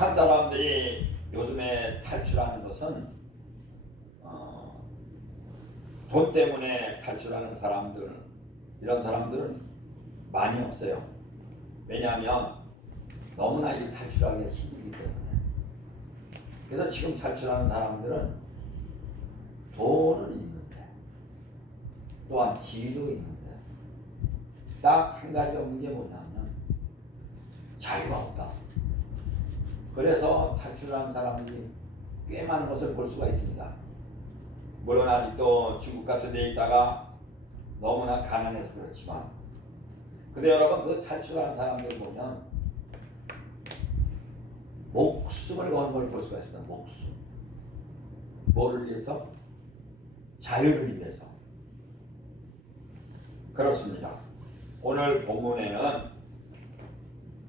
북한 사람들이 요즘에 탈출하는 것은 돈 때문에 탈출하는 사람들, 이런 사람들은 많이 없어요. 왜냐하면 너무나 이 탈출하기가 힘들기 때문에. 그래서 지금 탈출하는 사람들은 돈은 있는데 또한 지위도 있는데 딱 한 가지가 문제 뭐냐면 자유가 없다. 그래서 탈출하는 사람들이 꽤 많은 것을 볼 수가 있습니다. 물론 아직도 중국 같은 데 있다가 너무나 가난해서 그렇지만, 근데 여러분 그 탈출하는 사람들 보면 목숨을 거는 걸 볼 수가 있습니다. 목숨. 뭐를 위해서? 자유를 위해서. 그렇습니다. 오늘 본문에는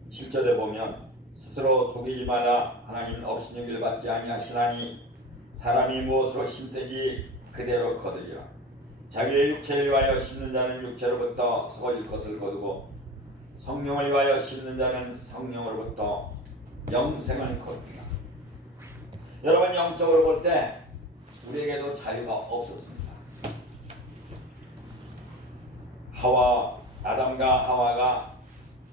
7절에 보면 스스로 속이지 마라. 하나님은 업신여길 받지 아니하시나니 사람이 무엇으로 심든지 그대로 거두리라. 자기의 육체를 위하여 심는 자는 육체로부터 썩어질 것을 거두고 성령을 위하여 심는 자는 성령으로부터 영생을 거두리라. 여러분, 영적으로 볼 때 우리에게도 자유가 없었습니다. 아담과 하와가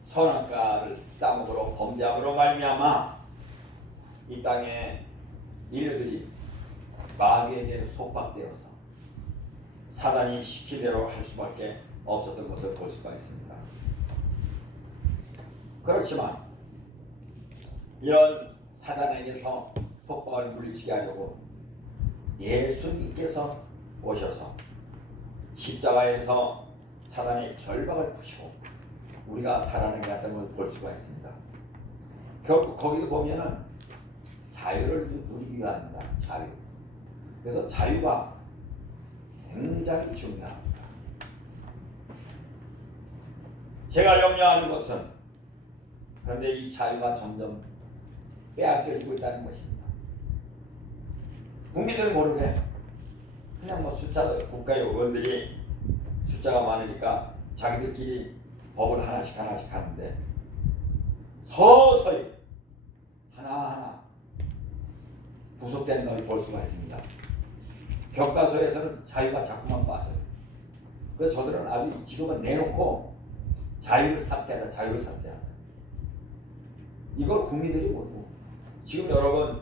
선악과를 따먹으로 범죄함으로 말미암아 이 땅에 인류들이 마귀에게 속박되어서 사단이 시키대로 할 수밖에 없었던 것을 볼 수가 있습니다. 그렇지만 이런 사단에게서 속박을 물리치게 하려고 예수님께서 오셔서 십자가에서 사단의 결박을 푸시고 우리가 살아내게 했던 걸 볼 수가 있습니다. 결국 거기도 보면은 자유를 누리기 위함입니다. 자유. 그래서 자유가 굉장히 중요합니다. 제가 염려하는 것은 그런데 이 자유가 점점 빼앗겨지고 있다는 것입니다. 국민들은 모르게 그냥 국가의 의원들이 숫자가 많으니까 자기들끼리 법을 하나씩 하는데 서서히 하나하나 구속되는 걸 볼 수가 있습니다. 교과서에서는 자유가 자꾸만 빠져요. 그래서 저들은 아주 지금은 내놓고 자유를 삭제하자, 자유를 삭제하자. 이걸 국민들이 모르고, 지금 여러분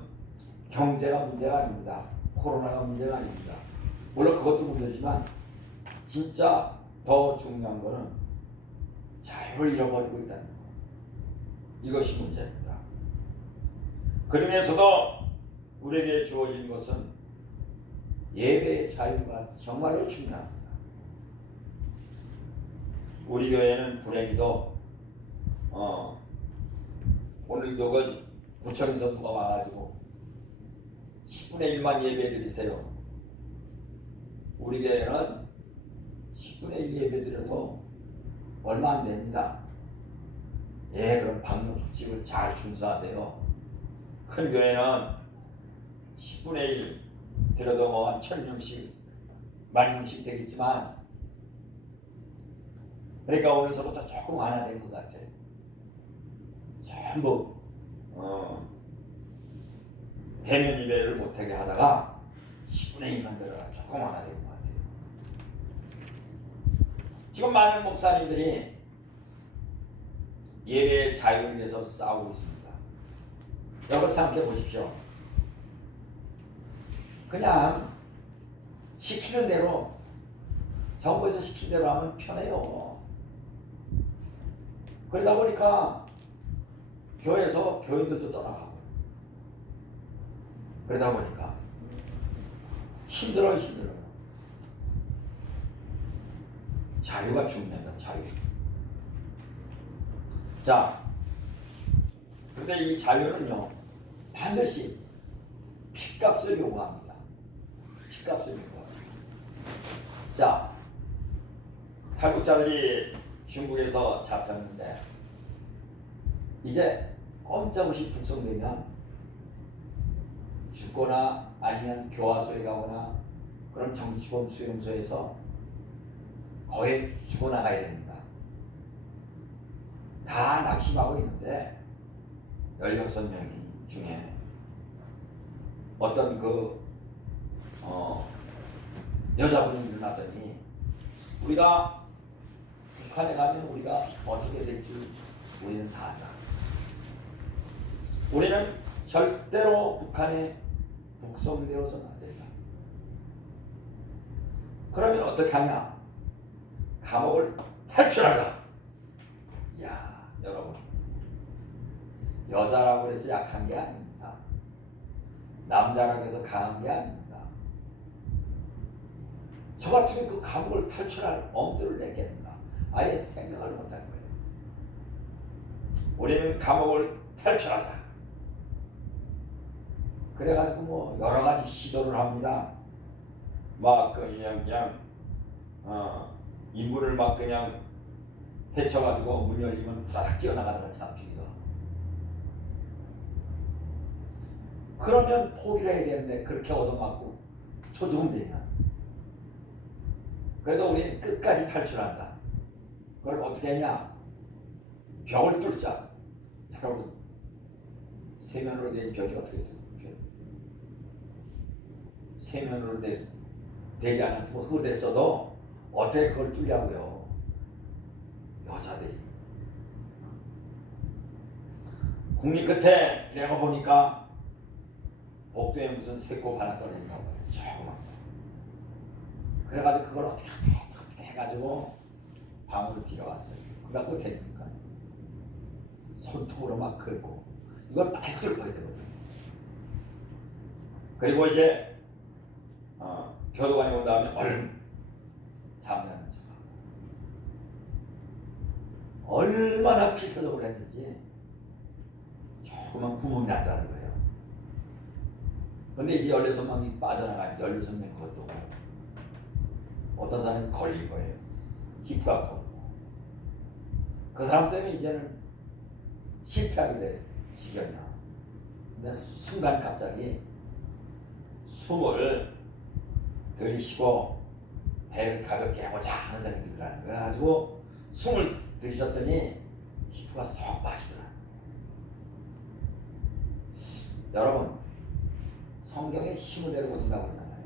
경제가 문제가 아닙니다. 코로나가 문제가 아닙니다. 물론 그것도 문제지만 진짜 더 중요한 거는 자유를 잃어버리고 있다는 것. 이것이 문제입니다. 그 중에서도 우리에게 주어진 것은 예배의 자유가 정말로 중요합니다. 우리 교회는 불행히도 오늘도 그 구청에서 누가 와가지고 10분의 1만 예배 드리세요. 우리 교회는 10분의 1 예배 드려도 얼마 안 됩니다. 예, 그럼 방역 수칙을 잘 준수하세요. 큰 교회는 10분의 1 드려도 뭐 1000명씩, 10,000명씩 되겠지만, 그러니까 오늘서부터 조금 완화된 것 같아요. 전부 대면 예배를 못하게 하다가 10분의 1만 들어가 조금 완화된 것 같아요. 지금 많은 목사님들이 예배의 자유를 위해서 싸우고 있습니다. 여러분 생각해 보십시오. 그냥 시키는 대로, 정부에서 시키는 대로 하면 편해요. 그러다 보니까 교회에서 교인들도 떠나가고, 그러다 보니까 힘들어요. 자유가 중요하다. 자유. 자, 근데 이 자유는요 반드시 핏값을 요구합니다. 핏값을 요구합니다. 자, 탈북자들이 중국에서 잡혔는데 이제 꼼짝없이 북송되면 죽거나 아니면 교화소에 가거나 그런 정치범 수용소에서 거의 죽어나가야 됩니다. 다 낙심하고 있는데 16명이 중에 어떤 여자분이 일어나더니 우리가 북한에 가면 우리가 어떻게 될지 우리는 다 안다. 우리는 절대로 북한에 북송되어서는 안 된다. 그러면 어떻게 하냐? 감옥을 탈출하라. 야, 여러분, 여자라고 해서 약한 게 아닙니다. 남자라고 해서 강한 게 아닙니다. 저 같으면 그 감옥을 탈출할 엄두를 내겠는가? 아예 생각을 못할 거예요. 우리는 감옥을 탈출하자. 그래가지고 뭐 여러 가지 시도를 합니다. 막 그냥 인물을 막 그냥 헤쳐가지고 문 열리면 후다닥 뛰어나가다가 잡히기도 하고. 그러면 포기를 해야 되는데 그렇게 얻어맞고 초조금 되면. 그래도 우리는 끝까지 탈출한다. 그걸 어떻게 했냐? 벽을 뚫자. 여러분, 세면으로 된 벽이 어떻게 뚫려? 세면으로 되지 않았으면 흙으로 어떻게 그걸 뚫냐고요? 여자들이. 국리 끝에 내가 보니까 복도에 무슨 새꼬 하나 떨어진다고 해요. 조그만. 그래가지고 그걸 어떻게 해가지고 방으로 들어왔어요. 그가 또 되니까 손톱으로 막 긁고 이걸 빨리 뚫어야 되거든요. 그리고 이제 교도관이 온 다음에 얼른 잠자는 척. 얼마나 피서적으로 했는지 조그만 구멍이 났다는 거예요. 근데 이제 16명이 빠져나가면 16명 그것도 어떤 사람이 걸릴 거예요. 히프가 걸고. 그 사람 때문에 이제는 실패하게 될 지경이야. 근데 순간 갑자기 숨을 들이쉬고 배를 가볍게 해보자 하는 생각이 들더라는 거야. 그래가지고 숨을 들이셨더니 히프가 쏙 빠지더라. 여러분, 성경에 힘을 내려고 된다고 그러잖아요.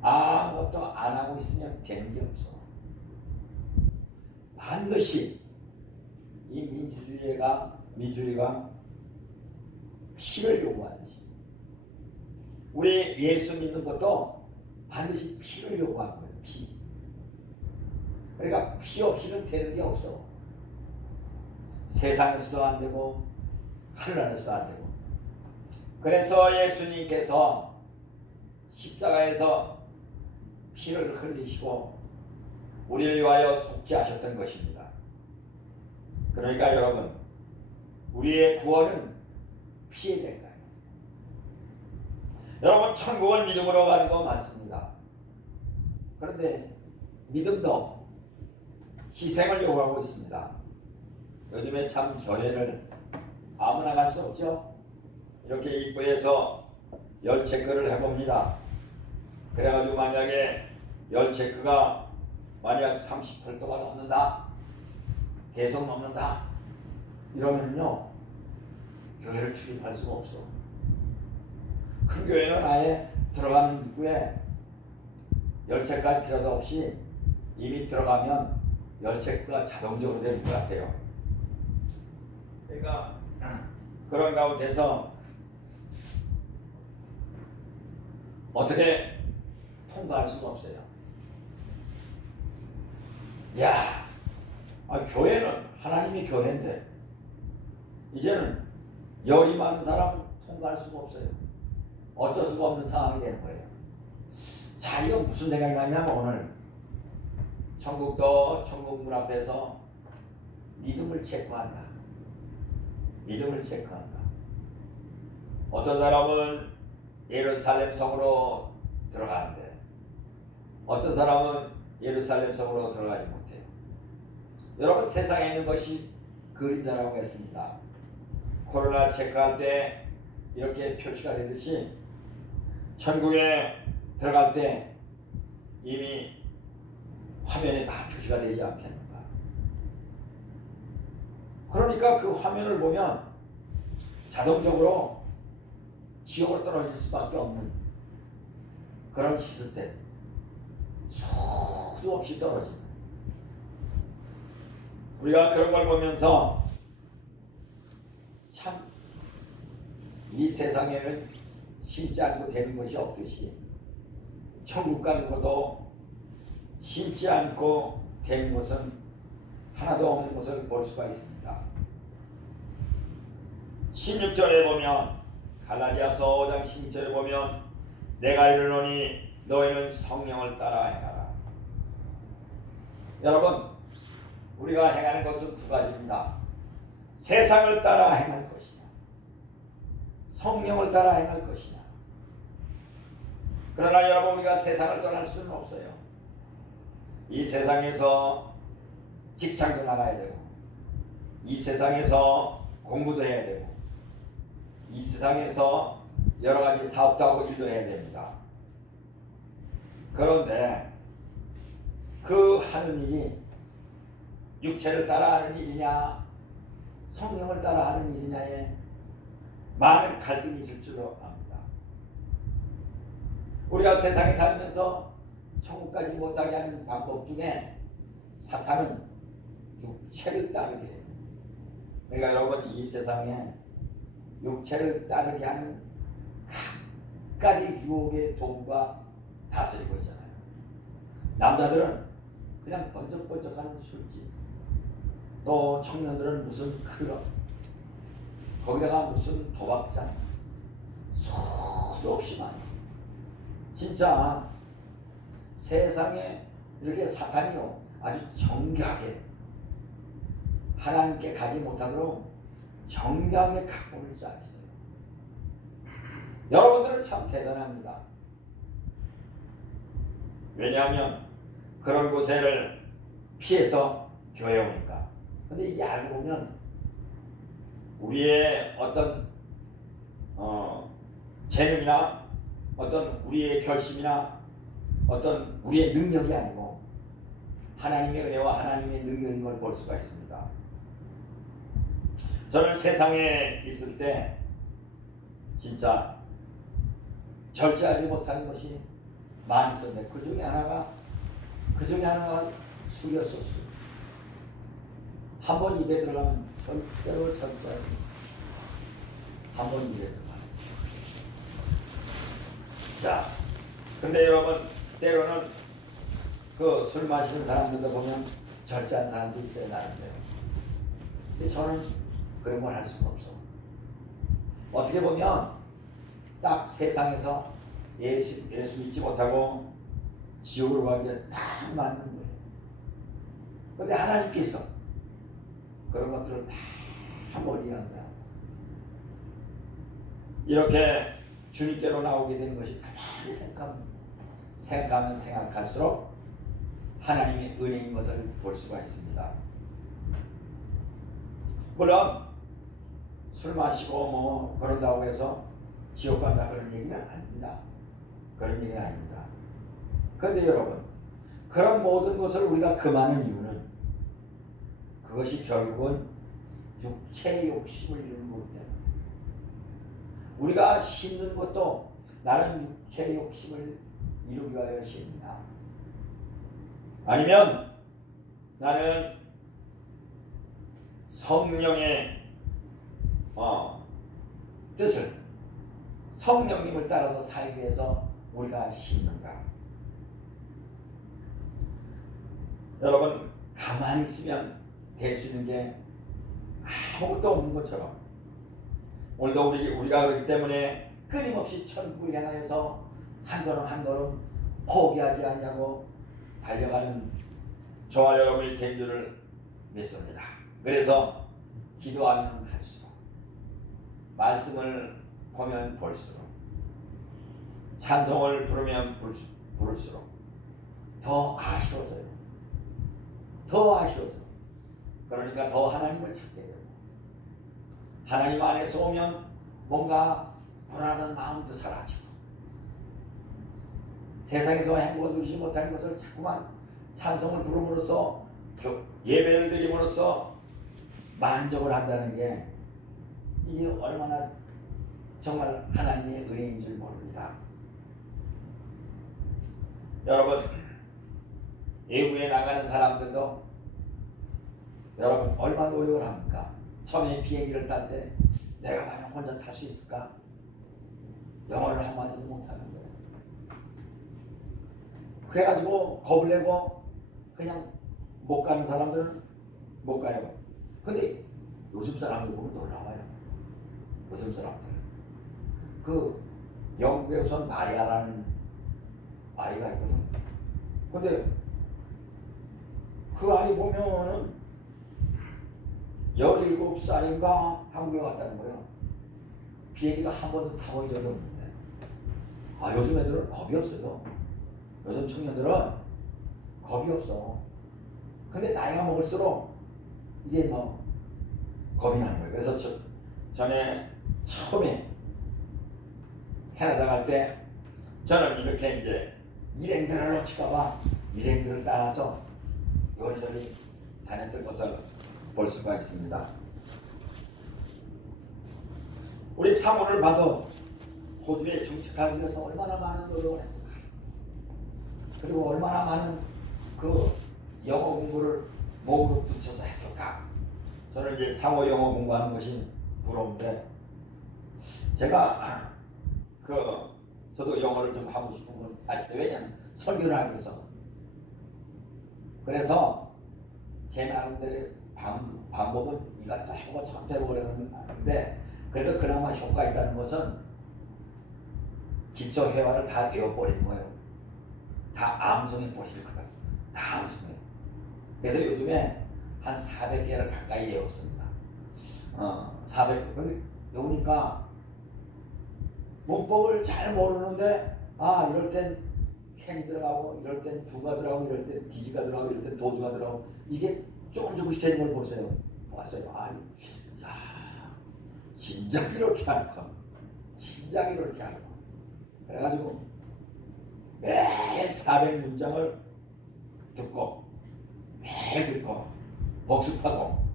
아무것도 안 하고 있으면 되는 게 없어. 반드시 이 민주주의가 피를 요구하듯이 우리 예수 믿는 것도 반드시 피를 요구하는 거예요. 피. 그러니까 피 없이는 되는 게 없어. 세상에서도 안 되고 하늘 안에서도 안 되고. 그래서 예수님께서 십자가에서 피를 흘리시고 우리를 위하여 속죄하셨던 것입니다. 그러니까 여러분, 우리의 구원은 피에 된 거예요. 여러분, 천국을 믿음으로 가는 거 맞습니다. 그런데 믿음도 희생을 요구하고 있습니다. 요즘에 참 교회를 아무나 갈 수 없죠. 이렇게 입구에서 열 체크를 해봅니다. 그래가지고 만약에 열 체크가 만약 38도가 넘는다, 계속 넘는다 이러면요 교회를 출입할 수가 없어. 큰 교회는 아예 들어가는 입구에 열체크할 필요도 없이 이미 들어가면 열체크가 자동적으로 되는 것 같아요. 그러니까 그런 가운데서 어떻게 통과할 수가 없어요. 야, 교회는 하나님이 교회인데 이제는 열이 많은 사람은 통과할 수가 없어요. 어쩔 수가 없는 상황이 되는 거예요. 자, 이건 무슨 생각이 나냐면 오늘 천국도 천국 문 앞에서 믿음을 체크한다. 믿음을 체크한다. 어떤 사람은 예루살렘 성으로 들어가는데 어떤 사람은 예루살렘 성으로 들어가지 못해요. 여러분, 세상에 있는 것이 그림자라고 했습니다. 코로나 체크할 때 이렇게 표시가 되듯이 천국에 들어갈 때 이미 화면에 다 표시가 되지 않겠는가. 그러니까 그 화면을 보면 자동적으로 지옥으로 떨어질 수밖에 없는 그런 시스템. 수도 없이 떨어진다. 우리가 그런 걸 보면서 참 이 세상에는 심지 않고 되는 것이 없듯이 천국 가는 것도 심지 않고 되는 것은 하나도 없는 것을 볼 수가 있습니다. 16절에 보면, 갈라디아서 5장 16절에 보면, 내가 이르노니 너희는 성령을 따라 행하라. 여러분, 우리가 행하는 것은 두 가지입니다. 세상을 따라 행할 것이냐, 성령을 따라 행할 것이냐. 그러나 여러분, 우리가 세상을 떠날 수는 없어요. 이 세상에서 직장도 나가야 되고, 이 세상에서 공부도 해야 되고, 이 세상에서 여러 가지 사업도 하고 일도 해야 됩니다. 그런데 그 하는 일이 육체를 따라 하는 일이냐, 성령을 따라 하는 일이냐에 많은 갈등이 있을 줄로 압니다. 우리가 세상에 살면서 천국까지 못하게 하는 방법 중에 사탄은 육체를 따르게 해요. 그러니까 여러분, 이 세상에 육체를 따르게 하는 각가지 유혹의 도구가 다스리고 있잖아요. 남자들은 그냥 번쩍번쩍하는 술집, 또 청년들은 무슨 클럽, 거기다가 무슨 도박장, 수도 없이 많이. 진짜 세상에 이렇게 사탄이요 아주 정교하게 하나님께 가지 못하도록 정교하게 각본을 짜 있어요. 여러분들은 참 대단합니다. 왜냐하면 그런 곳을 피해서 교회에 오니까. 근데 이게 알고 보면 우리의 어떤 재능이나 어떤 우리의 결심이나 어떤 우리의 능력이 아니고 하나님의 은혜와 하나님의 능력인 걸 볼 수가 있습니다. 저는 세상에 있을 때 진짜 절제하지 못하는 것이 많이 있었는데 그 중에 하나가 술이었어. 한 번 입에 들어가면 절대로 절제하지. 한 번 입에 들어가면. 자, 근데 여러분, 때로는 그 술 마시는 사람들도 보면 절제한 사람도 있어요, 나름대로. 근데 저는 그런 걸 할 수가 없어. 어떻게 보면 딱 세상에서 예수 믿지 못하고 지옥으로 가기에 딱 맞는 거예요. 그런데 하나님께서 그런 것들을 다 멀리한 거야. 이렇게 주님께로 나오게 되는 것이 가만히 생각하면 생각할수록 하나님의 은혜인 것을 볼 수가 있습니다. 물론 술 마시고 뭐 그런다고 해서 지옥 간다 그런 얘기는 아닙니다. 그런 얘기는 아닙니다. 그런데 여러분, 그런 모든 것을 우리가 금하는 이유는 그것이 결국은 육체의 욕심을 이루는 거기 때문에. 우리가 심는 것도 나는 육체의 욕심을 이루기 위하여 심나, 아니면 나는 성령의 뜻을, 성령님을 따라서 살기 위해서 우리가 심는가. 여러분, 가만히 있으면 될 수 있는 게 아무것도 없는 것처럼 오늘도 우리가 그렇기 때문에 끊임없이 천국을 향하여서 한 걸음 한 걸음 포기하지 않냐고 달려가는 저와 여러분이 된 줄을 믿습니다. 그래서 기도하면 할수록, 말씀을 보면 볼수록, 찬송을 부르면 부를수록 더 아쉬워져요. 더 아쉬워져. 그러니까 더 하나님을 찾게 되고, 하나님 안에서 오면 뭔가 불안한 마음도 사라지고, 세상에서 행복을 누리지 못하는 것을 자꾸만 찬송을 부름으로써 예배를 드림으로써 만족을 한다는 게 이게 얼마나 정말 하나님의 은혜인 줄 모릅니다. 여러분, 외국에 나가는 사람들도 여러분 얼마나 노력을 합니까? 처음에 비행기를 탈 때 내가 과연 혼자 탈 수 있을까? 영어를 한마디도 못하는 거예요. 그래가지고 겁을 내고 그냥 못 가는 사람들은 못 가요. 근데 요즘 사람들 보면 놀라워요. 요즘 사람들. 그 영국에 우선 마리아라는 아이가 있거든. 근데 그 아이 보면은 17살인가 한국에 왔다는 거예요. 비행기도 한 번도 타본 적이 없는데. 아, 요즘 애들은 겁이 없어요. 요즘 청년들은 겁이 없어. 근데 나이가 먹을수록 이게 뭐 겁이 나는 거예요. 그래서 전에 처음에 캐나다 갈 때 저는 이렇게 이제 일행들을 놓칠까봐 일행들을 따라서 요리조리 다녔던 것을 볼 수가 있습니다. 우리 사모를 봐도 호주에 정착하기 위해서 얼마나 많은 노력을 했을까. 그리고 얼마나 많은 그 영어 공부를 몸으로 부딪혀서 했을까. 저는 이제 사모 영어 공부하는 것이 부러운데 제가 저도 영어를 좀 하고 싶은 건 사실 왜냐면 설교를 하기 위해서. 그래서 제 나름대로 방법은 이것저것 접해보려는 하는데 그래도 그나마 효과 있다는 것은 기초 회화를 다 외워버리는 거예요. 다 암송해 버릴 거예요. 다 암송해. 그래서 요즘에 한 400개를 가까이 외웠습니다. 400개. 근데 외우니까 문법을 잘 모르는데 이럴 땐 캔이 들어가고 이럴 땐 두가 들어가고 이럴 땐 디지가 들어가고 이럴 땐 도주가 들어가고 이게 조금씩 되는 걸 보세요. 봤어요. 야, 진작 이렇게 할까? 진작 이렇게 할까? 그래가지고 매일 400문장을 듣고 매일 듣고 복습하고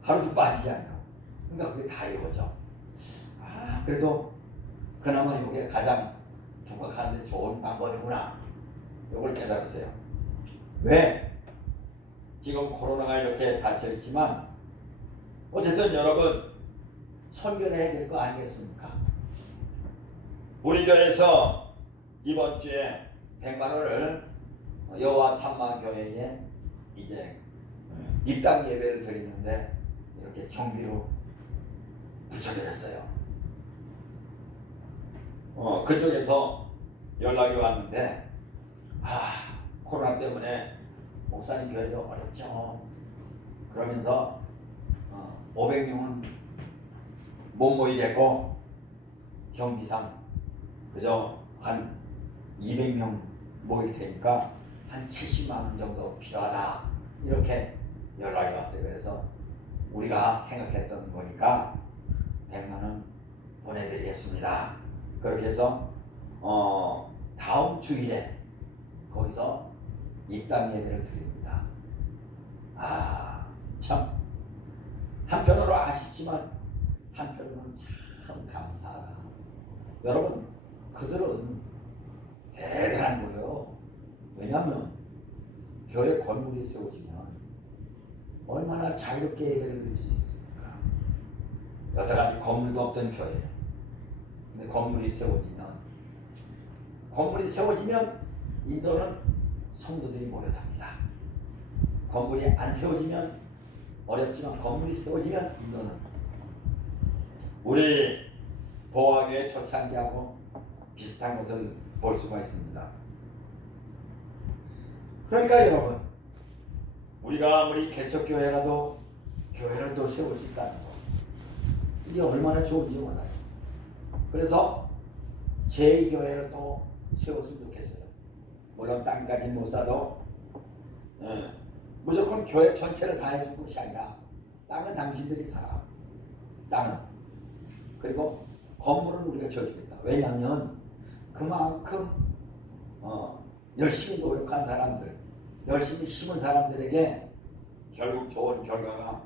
하루도 빠지지 않고 그러니까 그게 다 이루어져. 그래도 그나마 이게 가장 독학하는데 좋은 방법이구나. 이걸 깨달았어요. 왜? 지금 코로나가 이렇게 닫혀있지만 어쨌든 여러분 선교를 해야 될 거 아니겠습니까? 우리 교회에서 이번 주에 100만 원을 여호와 삼마 교회에 이제 입당 예배를 드리는데 이렇게 경비로 붙여드렸어요. 그쪽에서 연락이 왔는데 코로나 때문에 목사님 교회도 어렵죠. 그러면서 500명은 못 모이겠고 경비상 그저 한 200명 모일 테니까 한 70만 원 정도 필요하다 이렇게 연락이 왔어요. 그래서 우리가 생각했던 거니까 100만 원 보내드리겠습니다. 그렇게 해서 다음 주일에 거기서 입당 예배를 드립니다. 참 한편으로 아쉽지만 한편으로는 참 감사하다. 여러분 그들은 대단한 거예요. 왜냐하면 교회 건물이 세워지면 얼마나 자유롭게 예배를 드릴 수 있습니까? 여태까지 건물도 없던 교회. 근데 건물이 세워지면 인도는 성도들이 모여듭니다. 건물이 안 세워지면 어렵지만 건물이 세워지면 인도는 우리 보화교회 초창기하고 비슷한 것을 볼 수가 있습니다. 그러니까 여러분 우리가 아무리 개척교회라도 교회를 또 세울 수 있다는 거 이게 얼마나 좋은지 몰라요. 그래서 제2교회를 또 세웠으면 좋겠어요. 물론 땅까지 못 사도 무조건 교회 전체를 다 해줄 것이 아니라 땅은 당신들이 살아. 땅은. 그리고 건물은 우리가 지어주겠다. 왜냐하면 그만큼 열심히 노력한 사람들, 열심히 심은 사람들에게 결국 좋은 결과가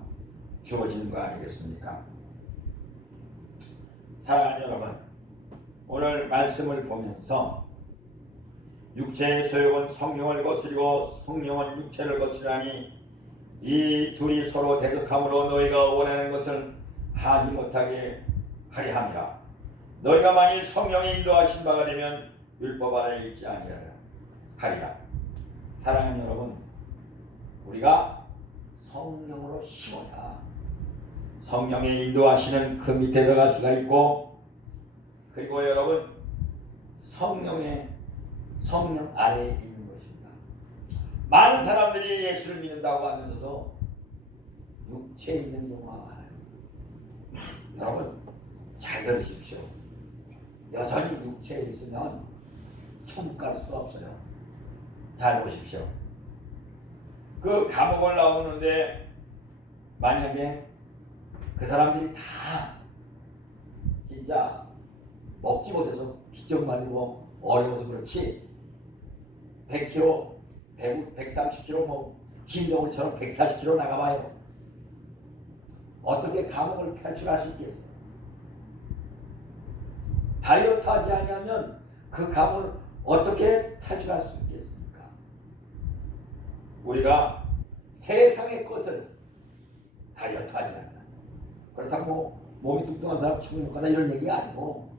주어지는 거 아니겠습니까? 사랑하는 여러분, 오늘 말씀을 보면서 육체의 소욕은 성령을 거스리고 성령은 육체를 거스리라니 이 둘이 서로 대적함으로 너희가 원하는 것을 하지 못하게 하리 함이라. 너희가 만일 성령의 인도하신 바가 되면 율법 아래에 있지 아니하리라. 사랑하는 여러분, 우리가 성령으로 심어야 성령의 인도하시는 그 밑에 들어갈 수가 있고, 그리고 여러분 성령 아래에 있는 것입니다. 많은 사람들이 예수를 믿는다고 하면서도 육체에 있는 경우가 많아요. 여러분 잘 들으십시오. 여전히 육체에 있으면 천국 갈 수가 없어요. 잘 보십시오. 그 감옥을 나오는데 만약에 그 사람들이 다 진짜 먹지 못해서 비정 말리고 어려워서 그렇지 100kg, 130kg 뭐 김정은처럼 140kg 나가봐요. 어떻게 감옥을 탈출할 수 있겠어요? 다이어트 하지 아니하면 그 감옥을 어떻게 탈출할 수 있겠습니까? 우리가 세상의 것을 다이어트 하지 않아요. 그렇다고 뭐 몸이 뚱뚱한 사람 치고 먹거나 이런 얘기가 아니고,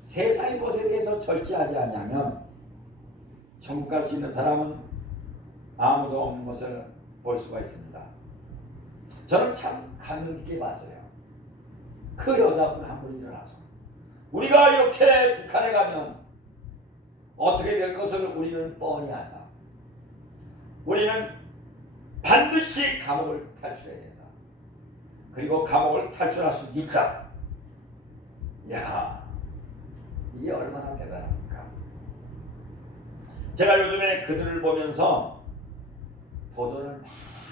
세상의 것에 대해서 절제하지 않으면 천국 갈 수 있는 사람은 아무도 없는 것을 볼 수가 있습니다. 저는 참 감명 깊게 봤어요. 그 여자분 한 분이 일어나서 우리가 이렇게 북한에 가면 어떻게 될 것을 우리는 뻔히 안다. 우리는 반드시 감옥을 탈출해야 된다. 그리고 감옥을 탈출할 수 있다. 야, 이게 얼마나 대단합니까? 제가 요즘에 그들을 보면서 도전을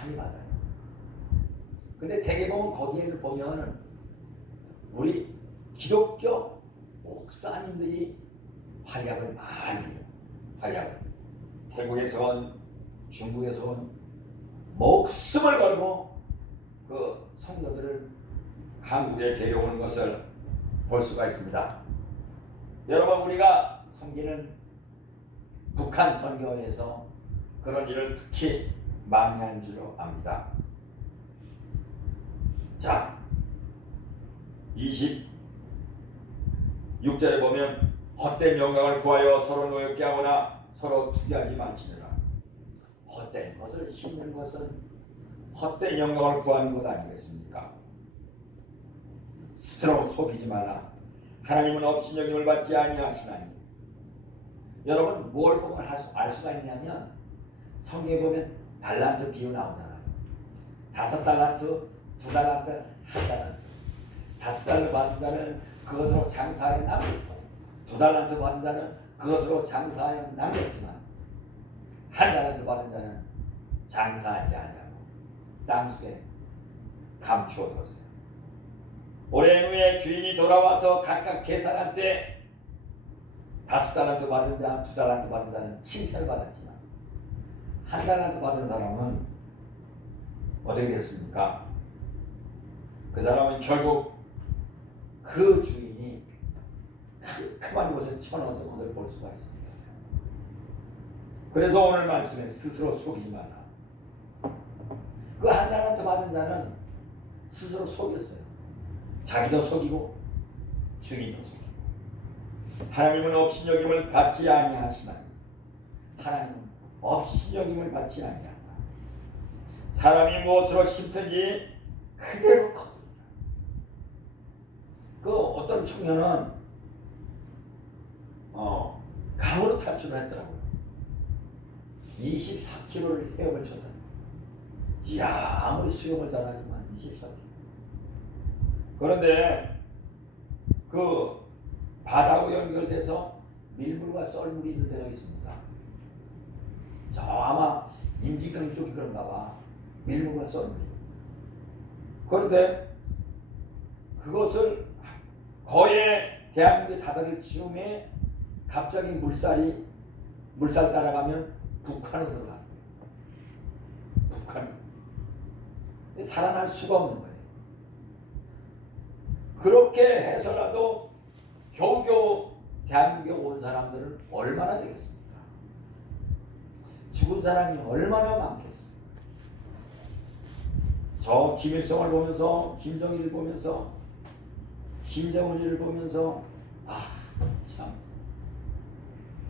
많이 받아요. 근데 대개 보면 거기에는 보면 우리 기독교 목사님들이 활약을 많이 해요. 활약을. 태국에서 온, 중국에서 온 목숨을 걸고 그 성도들을 한국에 데려오는 것을 볼 수가 있습니다. 여러분, 우리가 섬기는 북한 선교회에서 그런 일을 특히 많이 한 줄로 압니다. 자, 26절에 보면 헛된 영광을 구하여 서로 노엽게 하거나 서로 투기하지 말지니라. 헛된 것을 심는 것은 헛된 영광을 구하는 것 아니겠습니까? 스스로 속이지 마라. 하나님은 업신여김을 받지 아니하시나니. 여러분, 뭘 보면 알 수가 있냐면 성경에 보면 달란트 비유 나오잖아요. 5달란트, 2달란트, 1달란트. 5달란트 받은 자는 그것으로 장사하여 남겼고, 2달란트 받은 자는 그것으로 장사하여 남겼지만, 1달란트 받은 자는 장사하지 아니하고 땅속에 감추어 뒀어요. 오랜 후에 주인이 돌아와서 각각 계산할 때 5달란트 받은 자, 2달란트 받은 자는 칭찬을 받았지만 1달란트 받은 사람은 어떻게 됐습니까? 그 사람은 결국 그 주인이 캄캄한 곳에 쳐넣었던 것을 볼 수가 있습니다. 그래서 오늘 말씀에 스스로 속이지 마라. 그 1달란트 받은 자는 스스로 속였어요. 자기도 속이고 주인도 속이고. 하나님은 업신여김을 받지 아니하시나니. 하나님은 업신여김을 받지 아니한다. 사람이 무엇으로 심든지 그대로 거두리라. 그 어떤 청년은 강으로 탈출을 했더라고요. 24km를 헤엄을 쳤다. 이야, 아무리 수영을 잘하지만 24km. 그런데 그 바다하고 연결돼서 밀물과 썰물이 있는 데가 있습니다. 저 아마 임진강 쪽이 그런가 봐. 밀물과 썰물이. 그런데 그것을 거의 대한민국에 다다를 즈음에 갑자기 물살 따라가면 북한으로 들어가는 거예요. 북한. 살아날 수가 없는 거예요. 그렇게 해서라도 겨우겨우 대한민국에 온 사람들은 얼마나 되겠습니까? 죽은 사람이 얼마나 많겠습니까? 저 김일성을 보면서, 김정일을 보면서, 김정은이를 보면서 참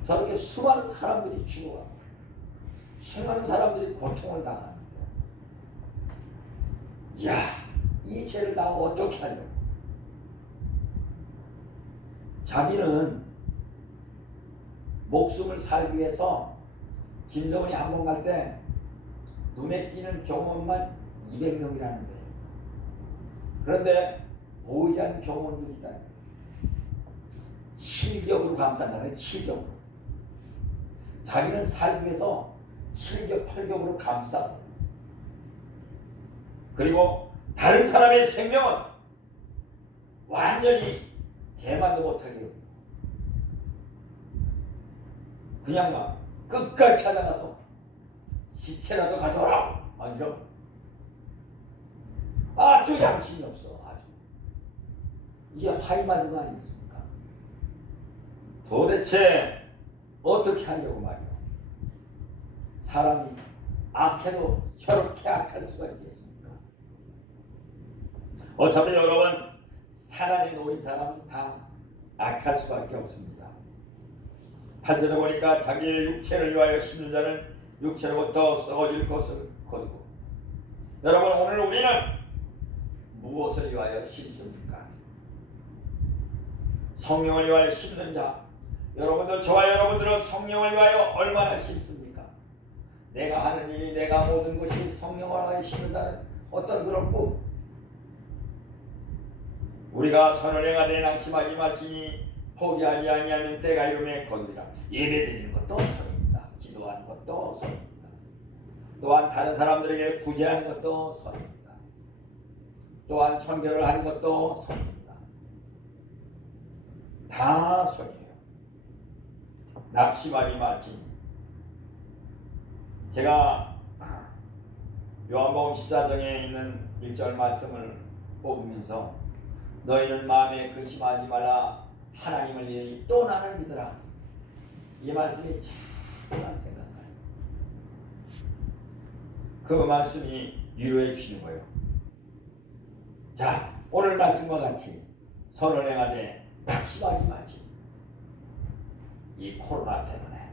저렇게 수많은 사람들이 죽어가고 수많은 사람들이 고통을 당하는데 이야, 이 죄를 다 어떻게 하려고. 자기는 목숨을 살기 위해서 김정은이 한번 갈 때 눈에 띄는 경호원만 200명이라는 거예요. 그런데 보이지 않는 경호원들이 있다는 거예요. 7겹으로 감싼다는 거예요. 7겹으로. 자기는 살기 위해서 7겹, 8겹으로 감싸고, 그리고 다른 사람의 생명은 완전히 개만도 못하게 그냥 막 끝까지 찾아가서 시체라도 가져오라 이런 아주 양심이 없어. 아주 이게 화이맞은 거 아니겠습니까? 도대체 어떻게 하려고 말이야. 사람이 악해도 저렇게 악할 수가 있겠습니까? 어차피 여러분, 사단에 놓인 사람은 다 악할 수밖에 없습니다. 8절에 보니까 자기의 육체를 위하여 심는 자는 육체로부터 썩어질 것을 거두고. 여러분, 오늘 우리는 무엇을 위하여 심습니까? 성령을 위하여 심는 자. 여러분들, 저와 여러분들은 성령을 위하여 얼마나 심습니까? 내가 하는 일이, 내가 모든 것이 성령을 위하여 심는다는 어떤 그런 꿈. 우리가 선언해가 내 낭심하지 말지니 포기하지 아니하면 때가 이름에 거두리라. 예배드리는 것도 선입니다. 기도하는 것도 선입니다. 또한 다른 사람들에게 구제하는 것도 선입니다. 또한 선교를 하는 것도 선입니다. 다 선이에요. 낙심하지 말지니. 제가 요한복음 14장에 있는 1절 말씀을 뽑으면서 너희는 마음에 근심하지 말라. 하나님을 믿으니 또 나를 믿으라. 이 말씀이 자꾸만 생각나요. 그 말씀이 위로해 주시는 거예요. 자, 오늘 말씀과 같이 선을 행하되 낙심하지 말지. 이 코로나 때문에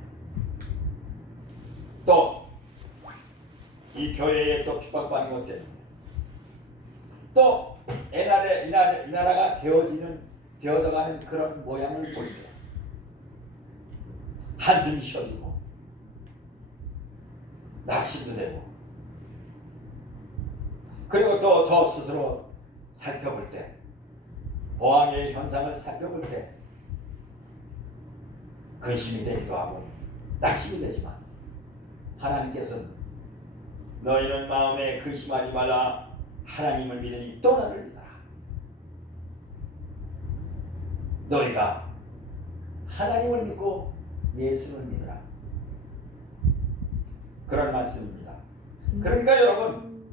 또 이 교회에 또 핍박받는 것 때문에 또 이 나라가 되어져가는 그런 모양을 보이게 한숨이 쉬어지고 낙심도 되고, 그리고 또 저 스스로 살펴볼 때, 보항의 현상을 살펴볼 때 근심이 되기도 하고 낙심이 되지만, 하나님께서는 너희는 마음에 근심하지 말라. 하나님을 믿으니 또 나를 믿어라. 너희가 하나님을 믿고 예수를 믿으라. 그런 말씀입니다. 그러니까 여러분,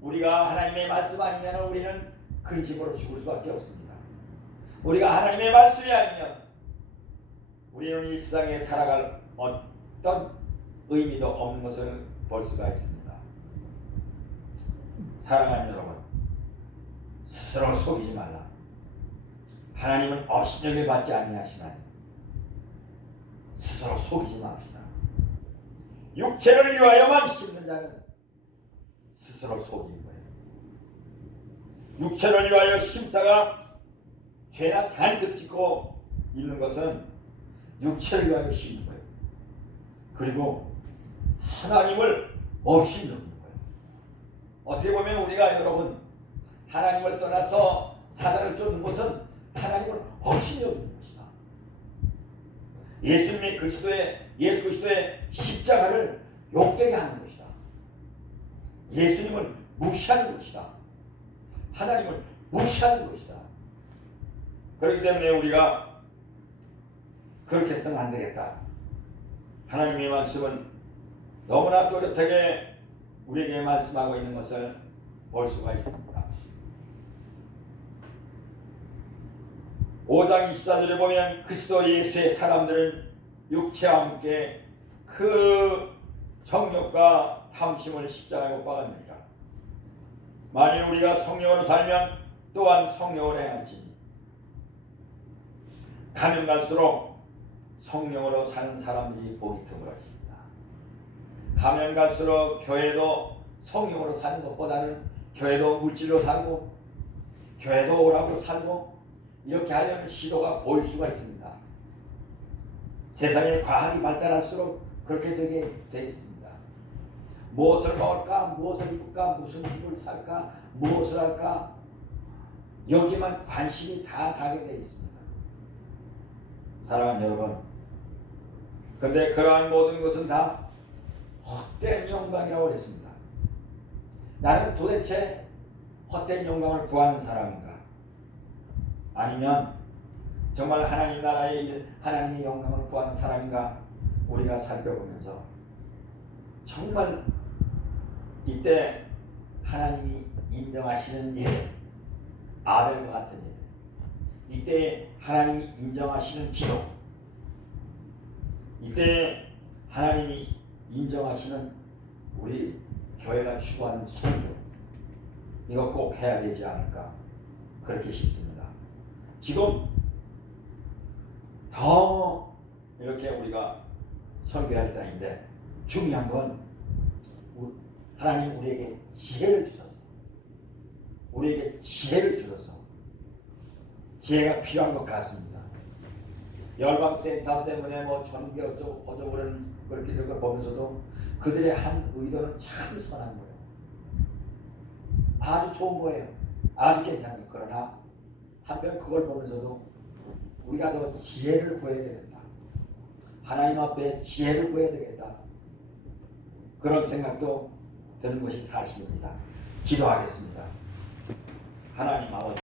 우리가 하나님의 말씀 아니면 우리는 근심으로 죽을 수밖에 없습니다. 우리가 하나님의 말씀이 아니면 우리는 이 세상에 살아갈 어떤 의미도 없는 것을 볼 수가 있습니다. 사랑하는 여러분, 스스로 속이지 말라. 하나님은 업신여길 받지 아니하시나니 스스로 속이지 맙시다. 육체를 위하여만 심는 자는 스스로 속이는 거예요. 육체를 위하여 심다가 죄나 잔뜩 짓고 있는 것은 육체를 위하여 심는 거예요. 그리고 하나님을 없이 여기는 거예요. 어떻게 보면 우리가 여러분, 하나님을 떠나서 사단을 쫓는 것은 하나님을 없이 여기는 것이다. 예수 그리스도의 십자가를 욕되게 하는 것이다. 예수님을 무시하는 것이다. 하나님을 무시하는 것이다. 그렇기 때문에 우리가 그렇게 해서는 안 되겠다. 하나님의 말씀은 너무나 또렷하게 우리에게 말씀하고 있는 것을 볼 수가 있습니다. 5장 24절에 보면 그리스도 예수의 사람들은 육체와 함께 그 정욕과 탐심을 십자가에 못 박았느니라. 만일 우리가 성령으로 살면 또한 성령으로 행할지니 가면 갈수록 성령으로 사는 사람들이 복이 드물어집니다. 가면 갈수록 교회도 성령으로 사는 것보다는 교회도 물질로 살고 교회도 오락으로 살고 이렇게 하려는 시도가 보일 수가 있습니다. 세상에 과학이 발달할수록 그렇게 되게 되어 있습니다. 무엇을 먹을까? 무엇을 입을까? 무슨 집을 살까? 무엇을 할까? 여기만 관심이 다 가게 되어 있습니다. 사랑하는 여러분, 그런데 그러한 모든 것은 다 헛된 영광이라고 그랬습니다. 나는 도대체 헛된 영광을 구하는 사람인가? 아니면 정말 하나님 나라의 일, 하나님의 영광을 구하는 사람인가? 우리가 살펴보면서 정말 이때 하나님이 인정하시는 일, 아벨과 같은 일, 이때 하나님이 인정하시는 기도, 이때 하나님이 인정하시는 우리 교회가 추구하는 선교, 이거 꼭 해야 되지 않을까 그렇게 싶습니다. 지금 더 이렇게 우리가 선교할 때인데 중요한 건 하나님 우리에게 지혜를 주셔서 우리에게 지혜를 주셔서 지혜가 필요한 것 같습니다. 열방센터 때문에 뭐 전개 어쩌고 저쩌고 그렇게 이런 걸 보면서도 그들의 한 의도는 참 선한 거예요. 아주 좋은 거예요. 아주 괜찮은 거예요. 그러나 한편 그걸 보면서도 우리가 더 지혜를 구해야 되겠다. 하나님 앞에 지혜를 구해야 되겠다. 그런 생각도 드는 것이 사실입니다. 기도하겠습니다. 하나님 아버지.